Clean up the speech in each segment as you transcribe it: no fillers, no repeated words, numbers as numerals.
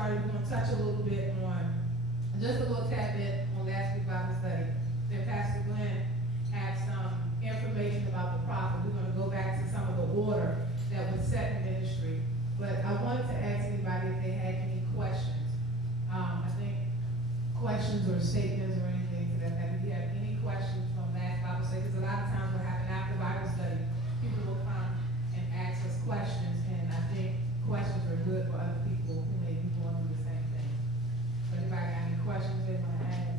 started, we're going to touch a little bit on, just a little tad bit on last week's Bible study. Then Pastor Glen had some information about the prophet. We're going to go back to some of the order that was set in ministry. But I wanted to ask anybody if they had any questions. I think questions or statements or anything to that effect. If you have any questions from last Bible study, because a lot of times what happens after Bible study, people will come and ask us questions, and I think questions are good for other people who may be going through the same thing. So anybody got any questions they want to ask?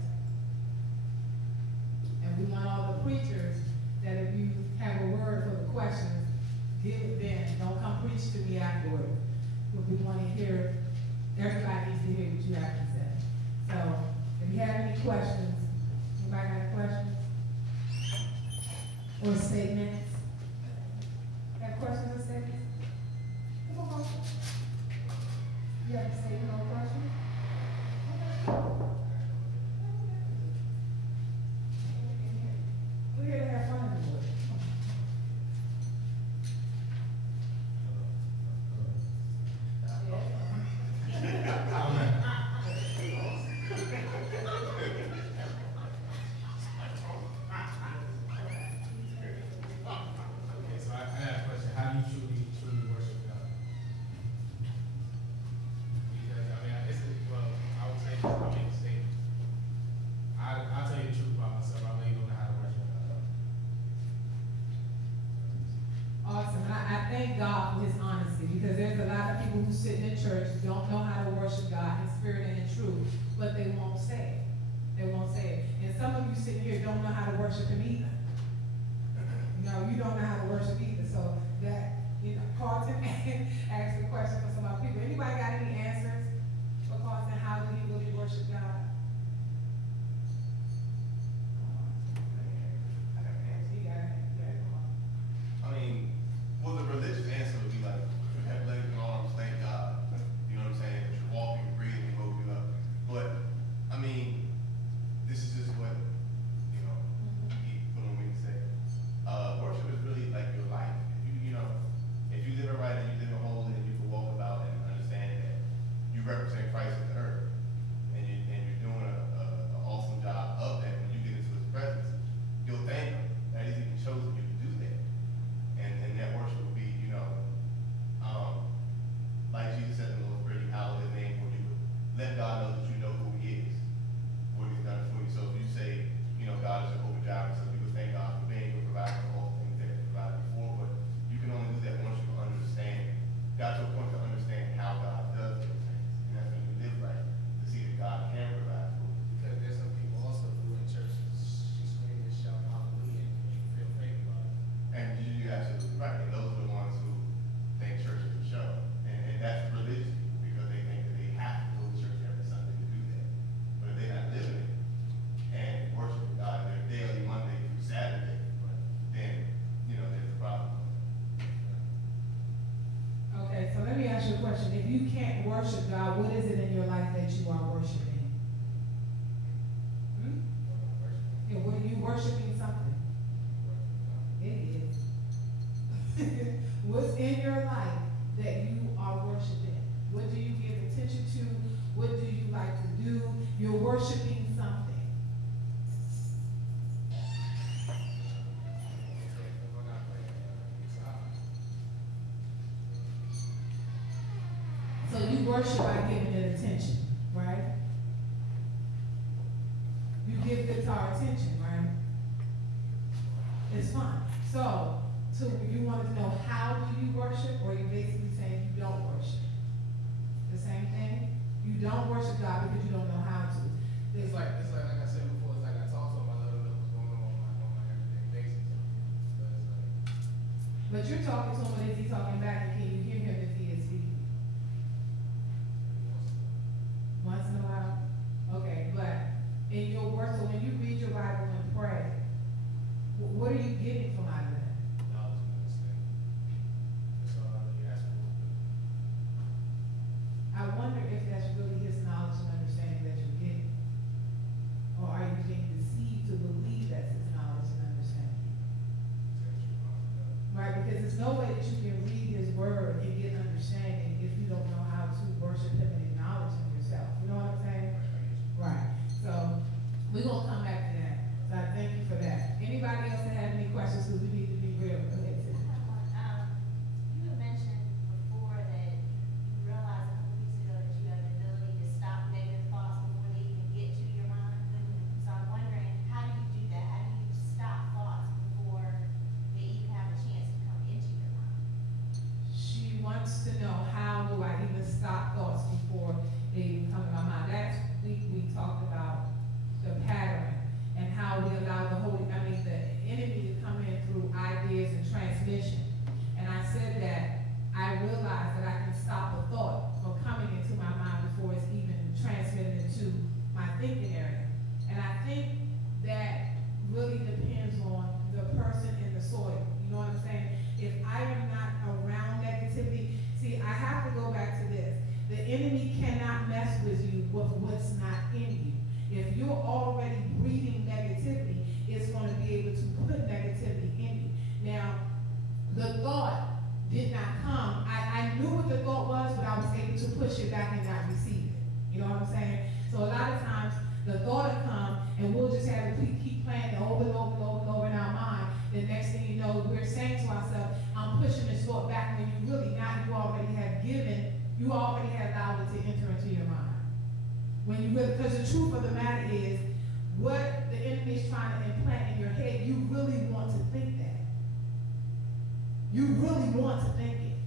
And we want all the preachers that if you have a word for the questions, give it then. Don't come preach to me afterward. But we want to hear, everybody needs to hear what you have to say. So if you have any questions, anybody got any questions? Or statements? Have questions or statements? Come on. You have a statement or a question? We're here to have fun in the Lord. Thank God for his honesty, because there's a lot of people who sit in church who don't know how to worship God in spirit and in truth, but they won't say it. They won't say it. And some of you sitting here don't know how to worship him either. You don't know how to worship either. So that, Carlton asked a question for some other people. Anybody got any answers for Carlton? How do you really worship God? Well, the religious answer would be like, you have legs and arms, thank God. You know what I'm saying? That you're walking, breathing, and woke you up. But, this is just what, he put on me to say. Worship is really like your life. If you live it right and you live it holy and you can walk about and understand that you represent Christ in the earth, and you're doing an awesome job of that, when you get into his presence, you'll thank him that he's even chosen you to do that. And that worship will be, like Jesus said in the Lord's Prayer, you hallow his name, where you let God know that you know who he is, what he's done for you. So if you say, God is Jehovah Jireh, so people thank God for being able to provide for all the things that he provided before, but you can only do that once you understand, got to a point to understand how God does those things. And that's when you live right, to see that God can provide for you. Because there's some people also who in churches, she scream and shout hallelujah, and you feel fake about it. And you're absolutely right. And those are the ones who think church is a show. And that's religious people, because they think that they have to go to church every Sunday to do that. But if they're not living it and worshiping God their daily Monday through Saturday, then, there's a problem. Okay, so let me ask you a question. If you can't worship God, what is it in your life that you are worshiping? Yeah, what are you worshiping something? It is. What's in your life that you are worshiping? What do you give attention to? What do you like to do? You're worshiping something. So you worship by giving it attention, right? You give guitar attention, right? It's fun. So you wanted to know how do you worship, or you basically saying you don't worship? The same thing? You don't worship God because you don't know how to. It's like I said before, it's like I talk to him, I let him know what's going on my everyday basis. But you're talking to him, but is he talking back, and can you hear him if he is speaking? Once in a while? Okay, but in your work, so when you read your Bible and pray, what are you getting from out of that? Knowledge and understanding. That's all I really ask for. I wonder if that's really his knowledge and understanding that you're getting. Or are you being deceived to believe that's his knowledge and understanding? Right, because there's no way that you can read his word and enemy cannot mess with you with what's not in you. If you're already breathing negativity, it's going to be able to put negativity in you. Now, the thought did not come. I knew what the thought was, but I was able to push it back and not receive it. You know what I'm saying? So a lot of times, the thought will come, and we'll just have to keep playing it over and over and over and over in our mind. The next thing you know, we're saying to ourselves, I'm pushing this thought back, when you really not, you already have allowed it to enter into your mind. When you really, because the truth of the matter is, what the enemy is trying to implant in your head, you really want to think that. You really want to think it.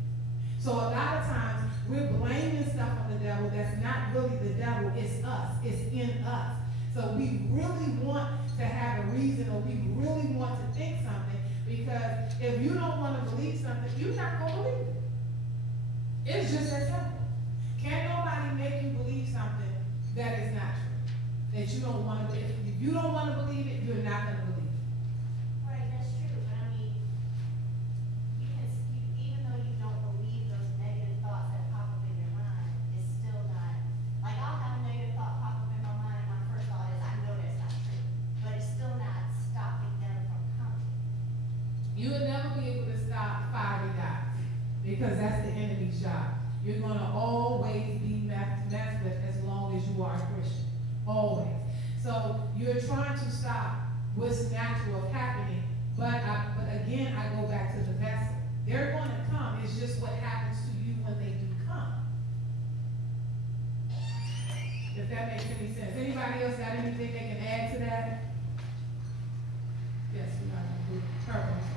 So a lot of times, we're blaming stuff on the devil that's not really the devil, it's us, it's in us. So we really want to have a reason, or we really want to think something, because if you don't want to believe something, you're not going to believe it. It's just that simple. Can't nobody make you believe something that is not true, that you don't want to believe. If you don't want to believe it, you're not going to believe it. Right, that's true, but I mean, even though you don't believe those negative thoughts that pop up in your mind, it's still not, like I'll have a negative thought pop up in my mind, and my first thought is, I know that's not true, but it's still not stopping them from coming. You will never be able to stop fiery dots, because that's the enemy's job. You're going to always be messed with as long as you are a Christian. Always. So you're trying to stop what's natural happening, but again, I go back to the vessel. They're going to come. It's just what happens to you when they do come. If that makes any sense. Anybody else got anything they can add to that? Yes, we got to do purple.